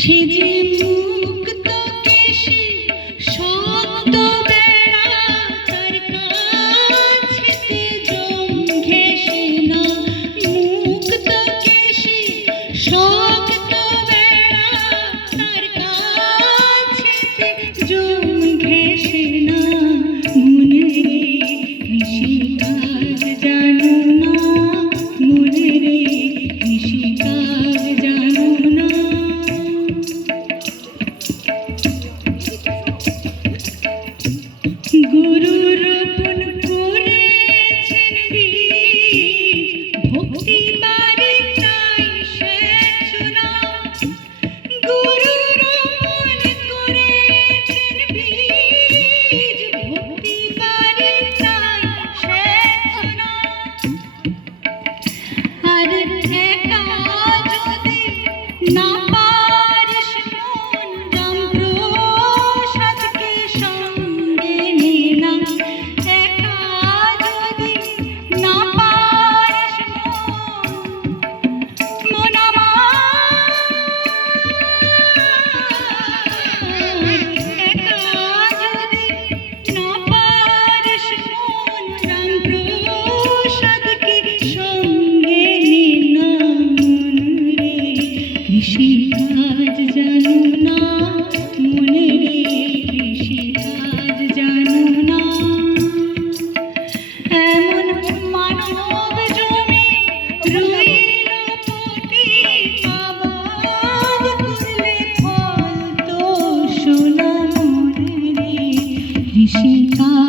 সেজে हर ठेका जो दे नाम শিকা